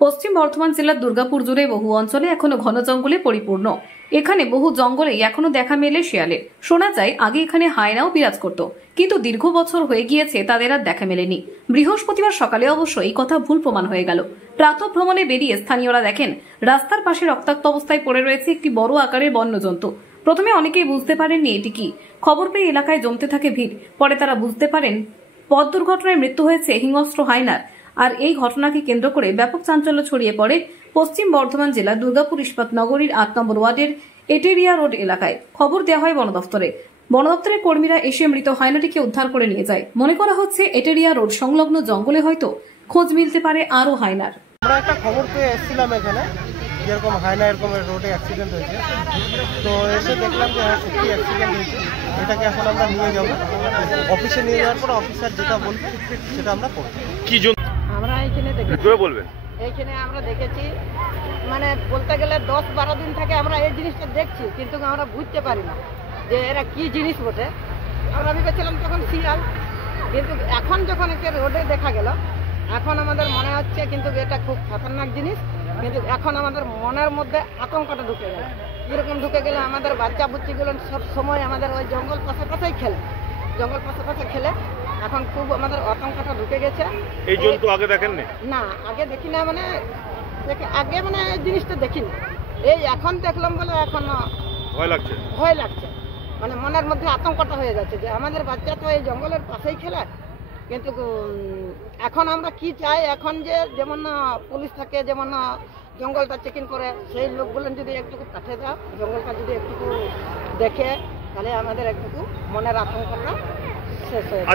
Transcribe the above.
পশ্চিম বর্ধমান জেলার দুর্গাপুর জুড়ে বহু অঞ্চলে এখনো ঘন জঙ্গলে পরিপূর্ণ। এখানে বহু জঙ্গলেই এখনো দেখা মেলে শিয়ালের। শোনা যায় আগে এখানে হায়নাও বিরাজ করত, কিন্তু দীর্ঘ বছর হয়ে গিয়েছে তাদের আর দেখা মেলেনি। বৃহস্পতিবার সকালে অবশ্য এই কথা ভুল প্রমাণ হয়ে গেল। প্রাতঃ ভ্রমণে বেরিয়ে স্থানীয়রা দেখেন রাস্তার পাশে রক্তাক্ত অবস্থায় পড়ে রয়েছে একটি বড় আকারের বন্যজন্তু। প্রথমে অনেকেই বুঝতে পারেননি এটি কি। খবর পেয়ে এলাকায় জমতে থাকে ভিড়। পরে তারা বুঝতে পারেন পথ দুর্ঘটনায় মৃত্যু হয়েছে হিংস্র হায়নার। আর এই ঘটনাকে কেন্দ্র করে ব্যাপক চাঞ্চল্য ছড়িয়ে পড়ে পশ্চিম বর্ধমান জেলার দুর্গাপুর ইস্পাত নগরীর ৮ নম্বর ওয়ার্ডের এটেরিয়া রোড এলাকায়। খবর দেওয়া হয় বন দপ্তরে। বন দপ্তরের কর্মীরা এসে মৃত হায়নাটিকে উদ্ধার করে নিয়ে যায়। মনে করা হচ্ছে এটেরিয়া রোড সংলগ্ন জঙ্গলে হয়তো খোঁজ মিলতে পারে আরো হায়নার। আমরা একটা খবর পেয়ে এসেছিলাম এখানে, যেরকম হায়না এরকম রোডে অ্যাক্সিডেন্ট হয়েছে। তো এসে দেখলাম যে হ্যাঁ সত্যি অ্যাক্সিডেন্ট হয়েছে। এটাকে এখন আমরা নিয়ে যাব, অফিসে নিয়ে যাওয়ার পর অফিসার যেটা বলবে সেটা আমরা করব। কি জন্য আমরা এইখানে দেখেছি, জোরে বলবেন। এইখানে আমরা দেখেছি, মানে বলতে গেলে 10-12 দিন থেকে আমরা এই জিনিসটা দেখছি, কিন্তু আমরা বুঝতে পারি না যে এরা কি জিনিস বটে। আমরা ভেবেছিলাম তখন শিয়াল, কিন্তু এখন যখন একে রোডে দেখা গেল এখন আমাদের মনে হচ্ছে কিন্তু এটা খুব খতরনাক জিনিস। কিন্তু এখন আমাদের মনের মধ্যে আতঙ্কটা ঢুকে গেল। কীরকম ঢুকে গেলে আমাদের বাচ্চা বুচ্চিগুলো সব সময় আমাদের ওই জঙ্গল পাশাপাশি খেলে, জঙ্গল পাশাপাশি খেলে। এখন খুব আমাদের আতঙ্কটা ঢুকে গেছে। এই জন্তু আগে দেখেননি? না, আগে দেখি না, মানে আগে মানে এই জিনিসটা দেখিনি। এই এখন দেখলাম বলে এখন ভয় লাগছে, ভয় লাগছে। মানে মনের মধ্যে আতঙ্কটা হয়ে যাচ্ছে যে আমাদের বাচ্চা তো এই জঙ্গলের পাশেই খেলে। কিন্তু এখন আমরা কি চাই, এখন যে যেমন পুলিশ থাকে, যেমন জঙ্গলটা চেকিং করে, সেই লোকগুলো যদি একটুকু পাঠিয়ে দাও, জঙ্গলটা যদি একটুকু দেখে, তাহলে আমাদের একটুকু মনের আতঙ্কটা শেষ হয়ে যাবে।